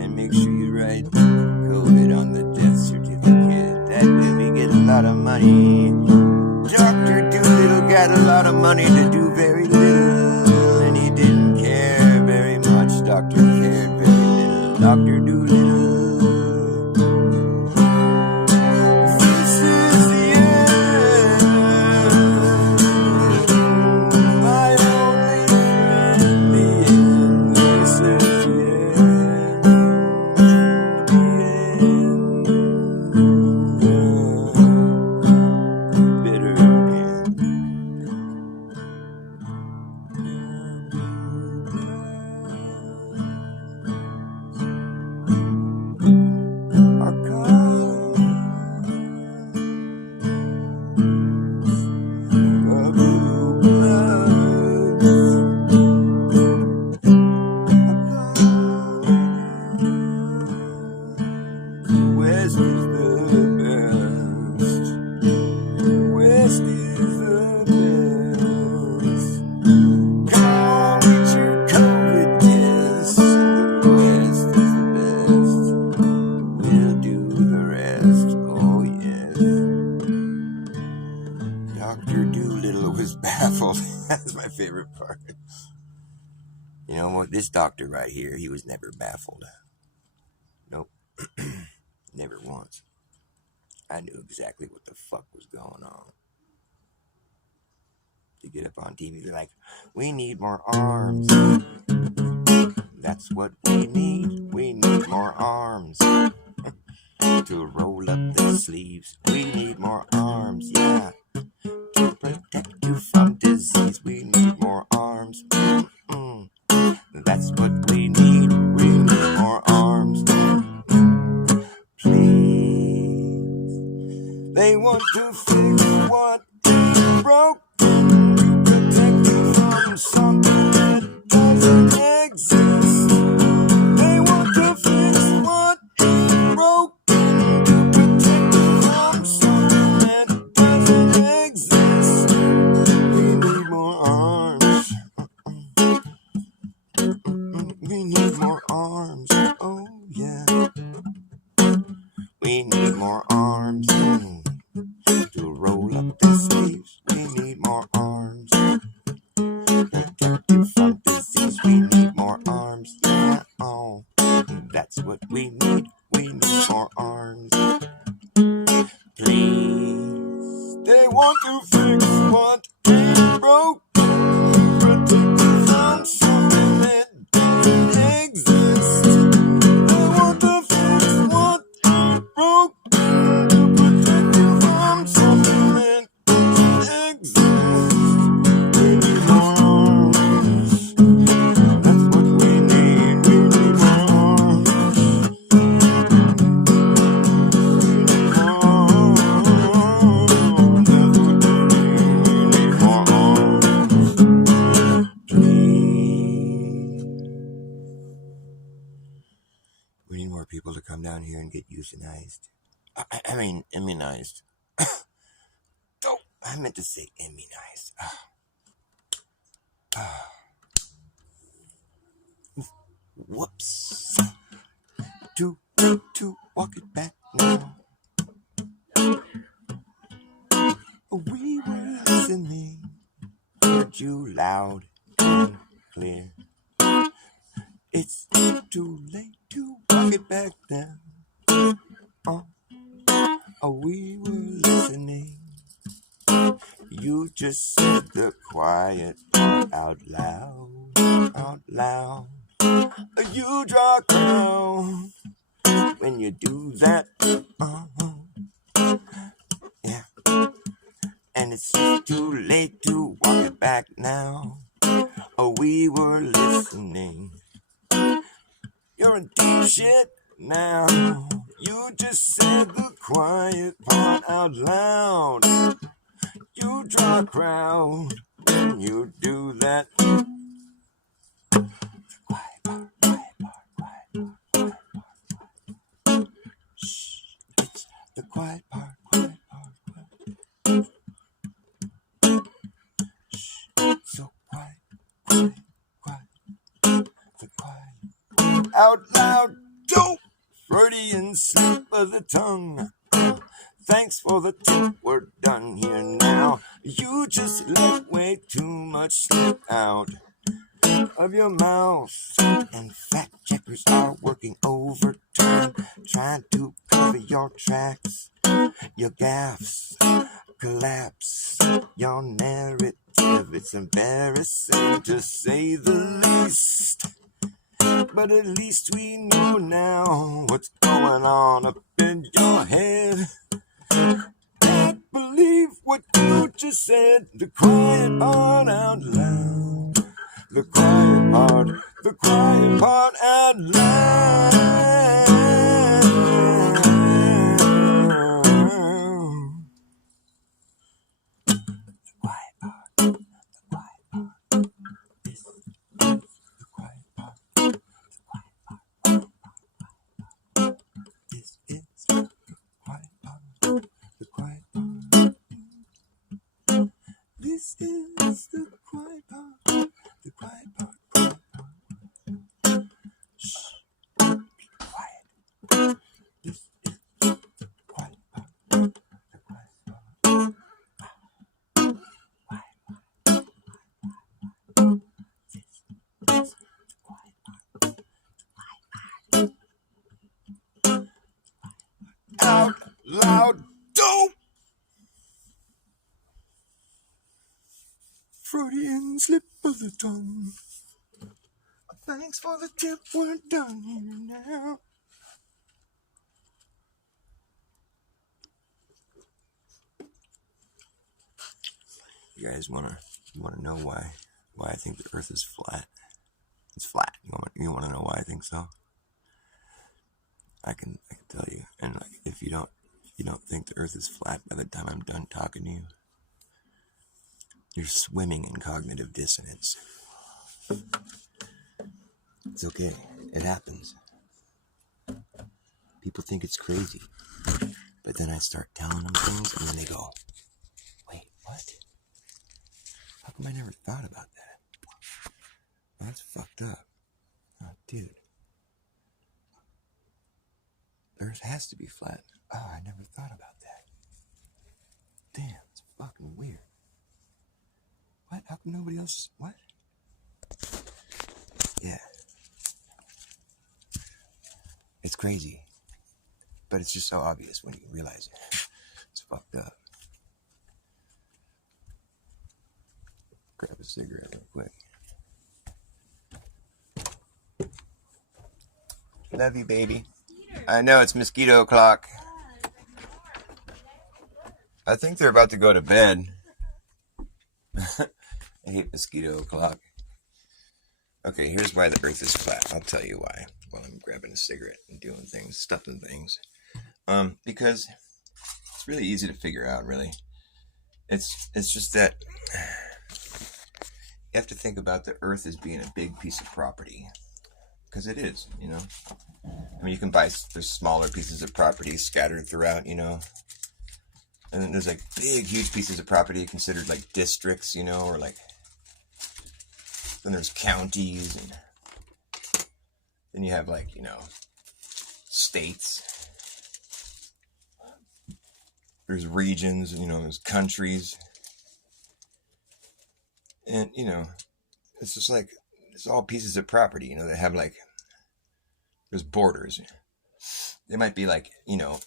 And make sure you write COVID on the death certificate. That way we get a lot of money. Dr. Doolittle got a lot of money to do very little. And he didn't care very much. Doctor cared very little. Dr. Doolittle. This is the end. My only friend. part. You know what? This doctor right here, he was never baffled. Nope. Never once. I knew exactly what the fuck was going on. To get up on TV, they're like, we need more arms. That's what we need. We need more arms. To roll up the sleeves. We need more arms, yeah. To protect you from disease. We need more arms. Mm-mm. That's what we need. We need more arms. Please. They want to fix what is broken. Protect you from something that doesn't exist. They want to fix what is broken. Protect you from something that doesn't exist. We need more arms. We need more arms. Oh yeah. We need more arms. To roll up the sleeves. We need more arms. Protect you from disease. We need more arms. Yeah. Oh, that's what we need. We need more arms. Please. They want to fix what ain't broken. Protect you from something that doesn't exist. They want to fix what ain't broken. Protect you from something that doesn't exist. We need more arms. That's what we need. We need more arms. We need more people to come down here and get euthanized. I mean, immunized. Oh, I meant to say immunized. Whoops. Too late to walk it back now. We were listening. Heard you loud and clear. It's too late to walk it back now. We were listening. You just said the quiet part out loud, out loud. You draw a crowd when you do that. Yeah. And it's just too late to walk it back now. We were listening. You're in deep shit now. You just said the quiet part out loud. You draw a crowd when you do that. Quiet part, quiet part, quiet part, quiet part. Shh, it's the quiet part, quiet part, quiet. Shh, so quiet, quiet, quiet. The quiet out loud, dope. Freudian slip of the tongue. Thanks for the tip, we're done here now. You just let way too much slip out of your mouth. And fact checkers are working overtime, trying to cover your tracks, your gaffes, collapse your narrative. It's embarrassing to say the least. But at least we know now what's going on up in your head. Can't believe what you just said. The quiet part out loud. The quiet part out loud. The quiet part, the quiet part. This is the quiet part. This is the quiet part. The quiet part. This is the quiet part. The quiet part. Quiet part. Shh. Be quiet. This is the quiet part. The quiet part. Quiet part. loud dope. Freudian slip of the tongue. Thanks for the tip, we're done here now. You guys wanna know why I think the Earth is flat? It's flat. You wanna know why I think so? I can tell you. And like, if you don't think the Earth is flat by the time I'm done talking to you, you're swimming in cognitive dissonance. It's okay. It happens. People think it's crazy. But then I start telling them things and then they go, wait, what? How come I never thought about that? Well, that's fucked up. Oh, dude. The Earth has to be flat. Oh, I never thought about that. Damn, it's fucking weird. What? How come nobody else? What? Yeah. It's crazy. But it's just so obvious when you realize it. It's fucked up. Grab a cigarette real quick. Love you, baby. I know, it's mosquito o'clock. I think they're about to go to bed. I hate mosquito o'clock. Okay, here's why the Earth is flat. I'll tell you why while I'm grabbing a cigarette and doing things, stuffing things. Because it's really easy to figure out, really. It's just that you have to think about the Earth as being a big piece of property. Because it is, you know. I mean, you can buy, there's smaller pieces of property scattered throughout, you know. And then there's like big, huge pieces of property considered like districts, you know, or like, then there's counties, and then you have like, you know, states. There's regions, you know, there's countries. And, you know, it's just like, it's all pieces of property, you know, that have like, there's borders. They might be like, you know,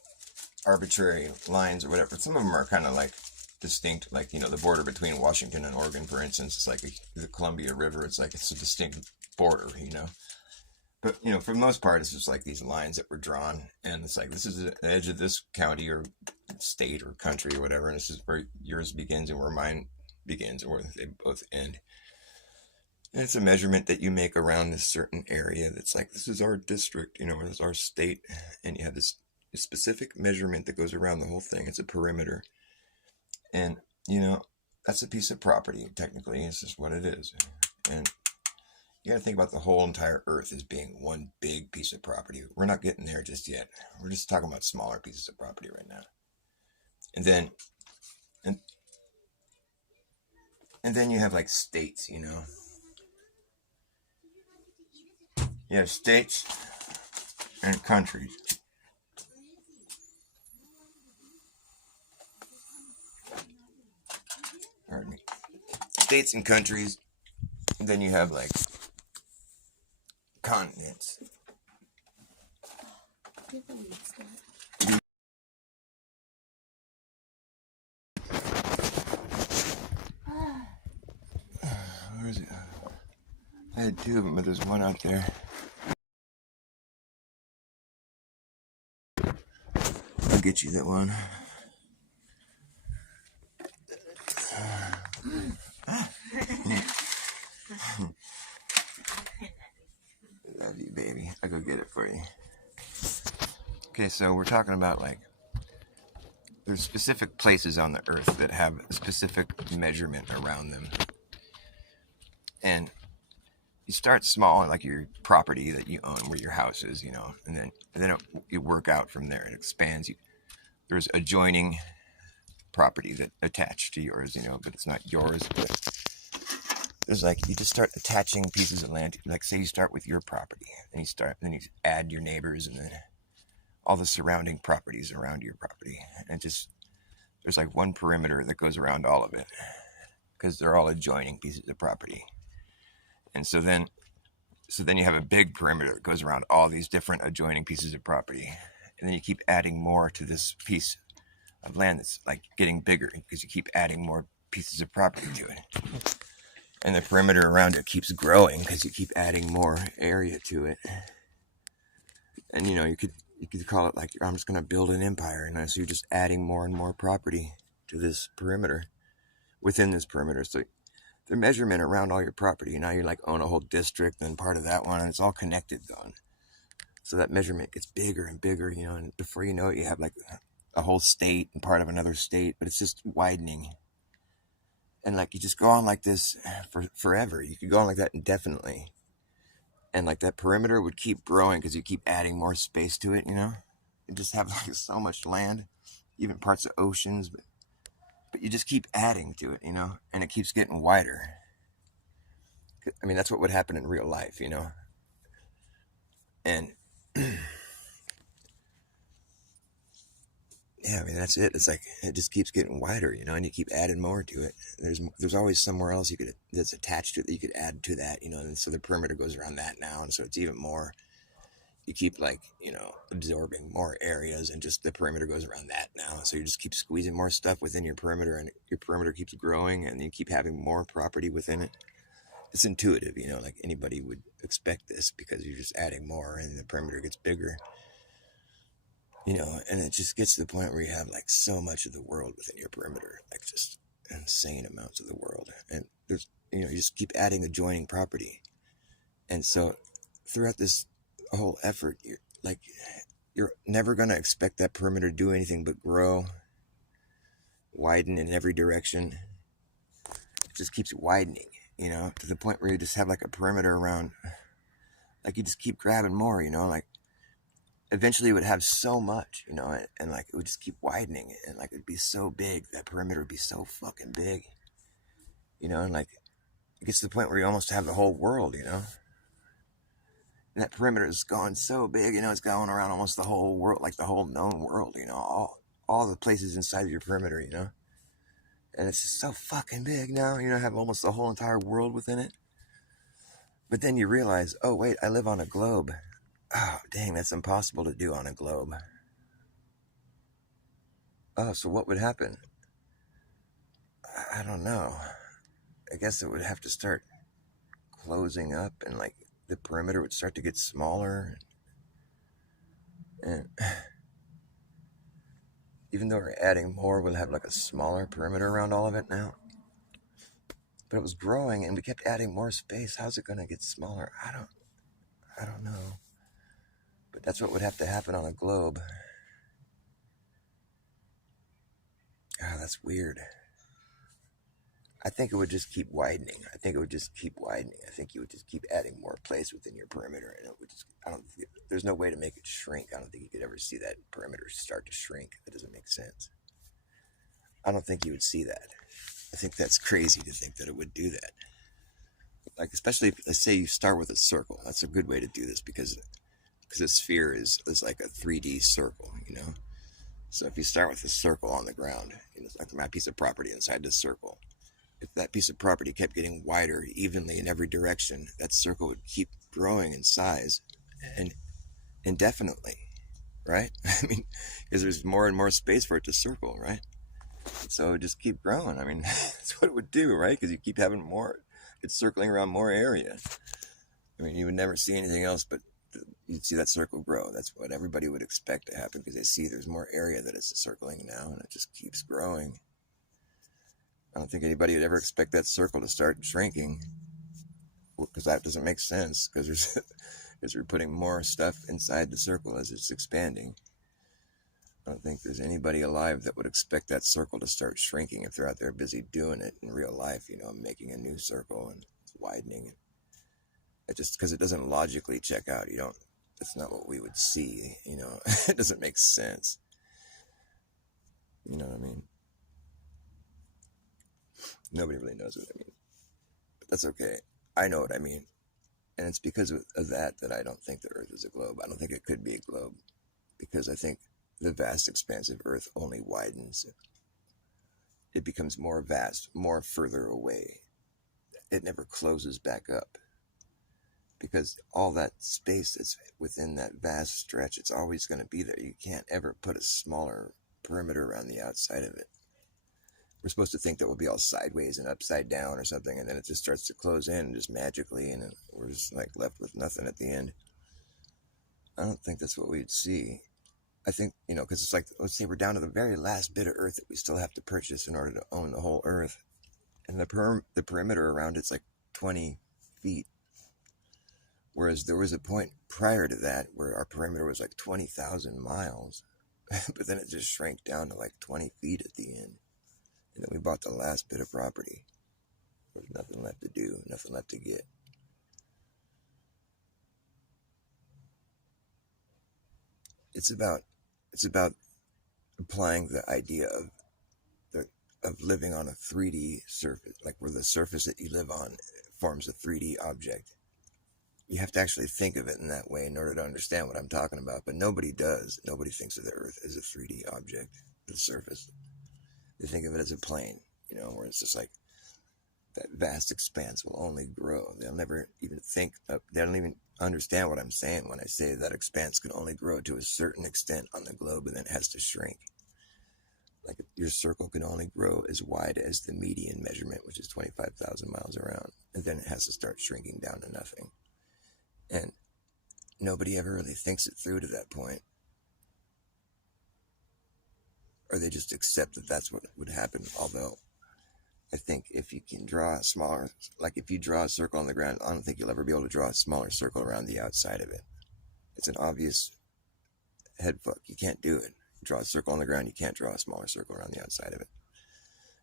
arbitrary lines or whatever. Some of them are kind of like distinct, like, you know, the border between Washington and Oregon, for instance. It's like the Columbia River. It's like, it's a distinct border, you know. But, you know, for the most part, it's just like these lines that were drawn. And it's like, this is the edge of this county or state or country or whatever. And this is where yours begins and where mine begins, or where they both end. And it's a measurement that you make around this certain area that's like, this is our district, you know, or this is our state. And you have this specific measurement that goes around the whole thing. It's a perimeter. And, you know, that's a piece of property, technically. It's just what it is. And you got to think about the whole entire Earth as being one big piece of property. We're not getting there just yet. We're just talking about smaller pieces of property right now. And then you have like states, you know. You have states and countries. Pardon me. States and countries. And then you have like continents. Where is it? I had two of them, but there's one out there. I'll get you that one. Love you, baby. I'll go get it for you. Okay, so we're talking about like, there's specific places on the Earth that have a specific measurement around them. And you start small, like your property that you own, where your house is, you know, and then you work out from there. It expands. There's adjoining property that attach to yours, you know, but it's not yours. But there's like, you just start attaching pieces of land. Like, say you start with your property, and then you add your neighbors, and then all the surrounding properties around your property, and there's like one perimeter that goes around all of it, because they're all adjoining pieces of property. And so then you have a big perimeter that goes around all these different adjoining pieces of property. and then you keep adding more to this piece of land that's like getting bigger because you keep adding more pieces of property to it. And the perimeter around it keeps growing because you keep adding more area to it. And you could call it like, I'm just going to build an empire, and so you're just adding more and more property to this perimeter, within this perimeter. So the measurement around all your property, now you like own a whole district and part of that one, and it's all connected though. So that measurement gets bigger and bigger, and before you know it, you have like a whole state and part of another state, but it's just widening. And like you just go on like this for forever. You could go on like that indefinitely. And like that perimeter would keep growing because you keep adding more space to it, You just have like so much land, even parts of oceans, but you just keep adding to it, and it keeps getting wider. I mean, that's what would happen in real life, And yeah, I mean, that's it. It's like it just keeps getting wider, and you keep adding more to it. There's always somewhere else that's attached to it that you could add to that, and so the perimeter goes around that now, and so it's even more. You keep like absorbing more areas, and just the perimeter goes around that now. So you just keep squeezing more stuff within your perimeter, and your perimeter keeps growing, and you keep having more property within it. It's intuitive, like anybody would expect this because you're just adding more, and the perimeter gets bigger. And it just gets to the point where you have like so much of the world within your perimeter, like just insane amounts of the world. And there's, you just keep adding adjoining property. And so throughout this whole effort, you're never going to expect that perimeter to do anything but grow, widen in every direction. It just keeps widening, to the point where you just have like a perimeter around, like you just keep grabbing more, like eventually it would have so much, and like it would just keep widening, and like it'd be so big, that perimeter would be so fucking big, and like it gets to the point where you almost have the whole world, and that perimeter is gone so big, it's going around almost the whole world, like the whole known world, all the places inside of your perimeter, and it's just so fucking big now, have almost the whole entire world within it. But then you realize, oh wait, I live on a globe. Oh dang, that's impossible to do on a globe. Oh, so what would happen? I don't know. I guess it would have to start closing up, and like the perimeter would start to get smaller. And even though we're adding more, we'll have like a smaller perimeter around all of it now. But it was growing, and we kept adding more space. How's it going to get smaller? I don't know. But that's what would have to happen on a globe. Ah, that's weird. I think it would just keep widening. I think you would just keep adding more place within your perimeter, and it would just, there's no way to make it shrink. I don't think you could ever see that perimeter start to shrink. That doesn't make sense. I don't think you would see that. I think that's crazy to think that it would do that. Like, especially if, let's say you start with a circle. That's a good way to do this because a sphere is like a 3D circle, So if you start with a circle on the ground, like my piece of property inside this circle, if that piece of property kept getting wider evenly in every direction, that circle would keep growing in size and indefinitely, right? I mean, because there's more and more space for it to circle, right? So it would just keep growing. I mean, that's what it would do, right? Because you keep having more. It's circling around more area. I mean, you would never see anything else, but you'd see that circle grow. That's what everybody would expect to happen because they see there's more area that it's circling now, and it just keeps growing. I don't think anybody would ever expect that circle to start shrinking because that doesn't make sense because we're putting more stuff inside the circle as it's expanding. I don't think there's anybody alive that would expect that circle to start shrinking if they're out there busy doing it in real life, making a new circle and widening it. It just because it doesn't logically check out. That's not what we would see, It doesn't make sense. You know what I mean? Nobody really knows what I mean. But that's okay. I know what I mean. And it's because of that I don't think the Earth is a globe. I don't think it could be a globe because I think the vast expanse of Earth only widens. It becomes more vast, more further away. It never closes back up. because all that space that's within that vast stretch, it's always going to be there. You can't ever put a smaller perimeter around the outside of it. We're supposed to think that we'll be all sideways and upside down or something, and then it just starts to close in just magically, and we're just like left with nothing at the end. I don't think that's what we'd see. I think, because it's like, let's say we're down to the very last bit of Earth that we still have to purchase in order to own the whole Earth. And the perimeter around it's like 20 feet. Whereas there was a point prior to that where our perimeter was like 20,000 miles. But then it just shrank down to like 20 feet at the end. And then we bought the last bit of property. There's nothing left to do, nothing left to get. It's about applying the idea of living on a 3D surface, like where the surface that you live on forms a 3D object. You have to actually think of it in that way in order to understand what I'm talking about, but nobody does. Nobody thinks of the Earth as a 3D object, the surface. They think of it as a plane, where it's just like that vast expanse will only grow. They'll never even they don't even understand what I'm saying when I say that expanse can only grow to a certain extent on the globe and then it has to shrink. Like your circle can only grow as wide as the median measurement, which is 25,000 miles around, and then it has to start shrinking down to nothing. And nobody ever really thinks it through to that point. Or they just accept that that's what would happen. Although, I think if you can draw a smaller, like if you draw a circle on the ground, I don't think you'll ever be able to draw a smaller circle around the outside of it. It's an obvious head fuck. You can't do it. You draw a circle on the ground, you can't draw a smaller circle around the outside of it.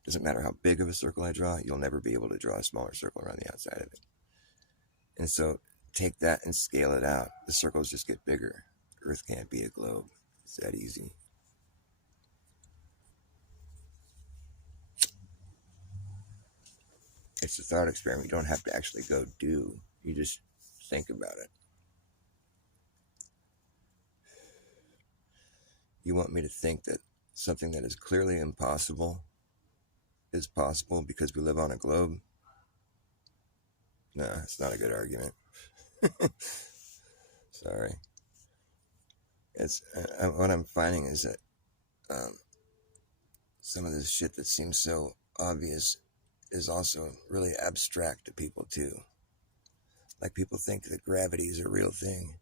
Doesn't matter how big of a circle I draw, you'll never be able to draw a smaller circle around the outside of it. And so, take that and scale it out. The circles just get bigger. Earth can't be a globe. It's that easy. It's a thought experiment. You don't have to actually go do. You just think about it. You want me to think that something that is clearly impossible is possible because we live on a globe? No, it's not a good argument. Sorry. It's what I'm finding is that some of this shit that seems so obvious is also really abstract to people too. Like people think that gravity is a real thing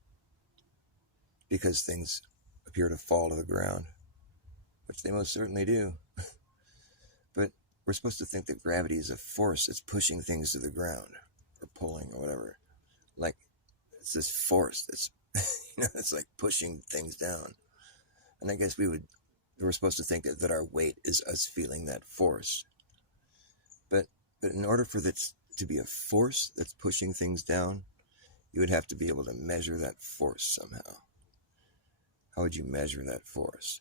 because things appear to fall to the ground, which they most certainly do. But we're supposed to think that gravity is a force that's pushing things to the ground or pulling or whatever. Like it's this force that's it's like pushing things down. And I guess we're supposed to think that our weight is us feeling that force. But in order for this to be a force that's pushing things down, you would have to be able to measure that force somehow. How would you measure that force?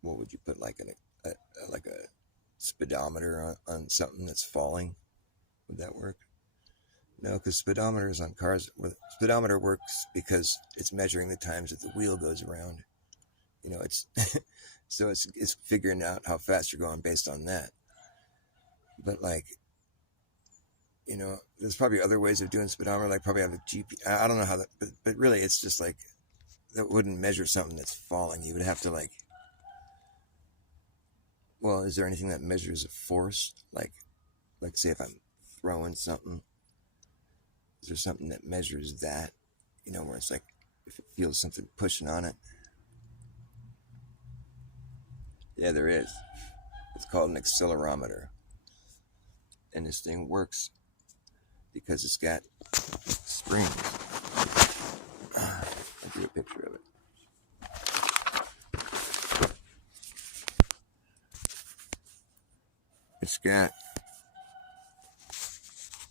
What would you put, like a speedometer on something that's falling? Would that work? No, because speedometers on cars, speedometer works because it's measuring the times that the wheel goes around. It's so it's figuring out how fast you're going based on that. But there's probably other ways of doing speedometer, like probably have a GPS. I don't know how that, but really it's just like, that wouldn't measure something that's falling. You would have to well, is there anything that measures a force? Like say if I'm throwing something, is there something that measures that? Where it's like, if it feels something pushing on it. Yeah, there is. It's called an accelerometer. And this thing works because it's got springs. I'll do a picture of it.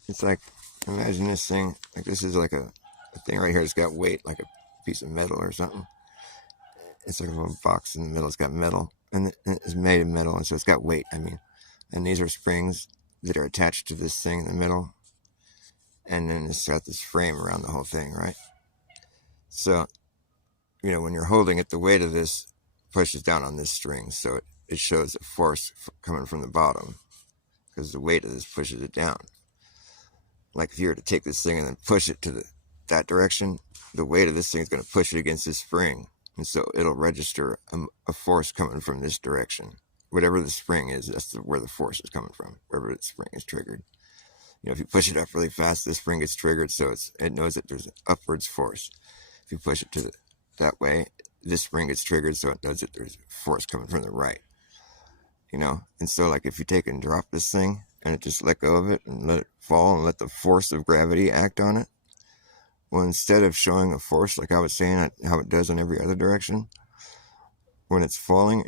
It's like, imagine this thing, like this is like a thing right here. It's got weight, like a piece of metal or something. It's like a little box in the middle. It's got metal, and it's made of metal, and so it's got weight. And these are springs that are attached to this thing in the middle, and then it's got this frame around the whole thing, right? So, when you're holding it, the weight of this pushes down on this string, so it shows a force coming from the bottom, because the weight of this pushes it down. Like if you were to take this thing and then push it to that direction, the weight of this thing is going to push it against this spring. And so it'll register a force coming from this direction. Whatever the spring is, that's where the force is coming from, wherever the spring is triggered. You know, if you push it up really fast, the spring gets triggered, so it knows that there's an upwards force. If you push it that way, this spring gets triggered, so it knows that there's force coming from the right. You know, and so like if you take and drop this thing and it just let go of it and let it fall and let the force of gravity act on it, well, instead of showing a force like I was saying how it does in every other direction, when it's falling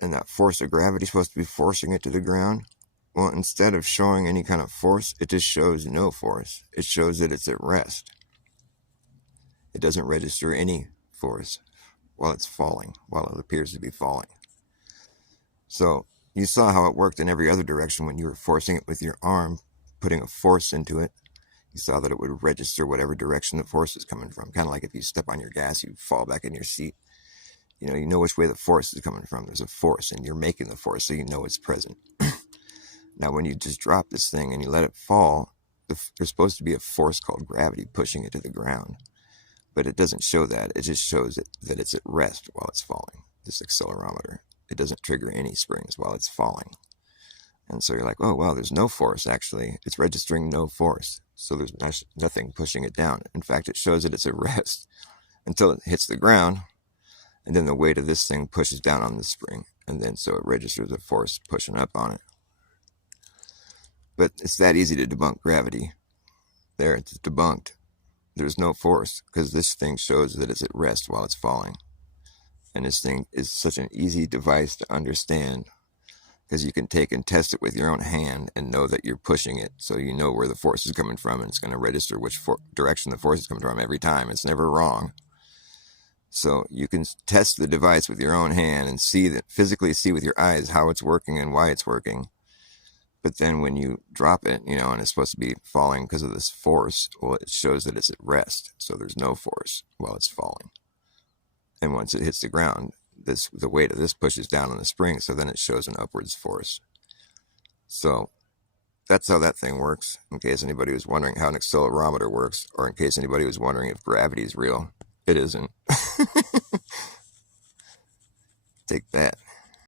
and that force of gravity is supposed to be forcing it to the ground, well, instead of showing any kind of force, it just shows no force. It shows that it's at rest. It doesn't register any force while it's falling, while it appears to be falling. So you saw how it worked in every other direction when you were forcing it with your arm, putting a force into it. You saw that it would register whatever direction the force is coming from. Kind of like if you step on your gas, you fall back in your seat. You know which way the force is coming from. There's a force, and you're making the force, so you know it's present. Now, when you just drop this thing and you let it fall, there's supposed to be a force called gravity pushing it to the ground. But it doesn't show that. It just shows that it's at rest while it's falling, this accelerometer. It doesn't trigger any springs while it's falling. And so you're like, oh, wow, there's no force, actually. It's registering no force. So there's nothing pushing it down. In fact, it shows that it's at rest until it hits the ground. And then the weight of this thing pushes down on the spring. And then so it registers a force pushing up on it. But it's that easy to debunk gravity. There, it's debunked. There's no force because this thing shows that it's at rest while it's falling. And this thing is such an easy device to understand because you can take and test it with your own hand and know that you're pushing it, so you know where the force is coming from, and it's going to register which direction the force is coming from every time. It's never wrong. So you can test the device with your own hand and physically see with your eyes how it's working and why it's working. But then when you drop it, and it's supposed to be falling because of this force, well, it shows that it's at rest. So there's no force while it's falling. And once it hits the ground, the weight of this pushes down on the spring, so then it shows an upwards force. So that's how that thing works, in case anybody was wondering how an accelerometer works, or in case anybody was wondering if gravity is real. It isn't. Take that.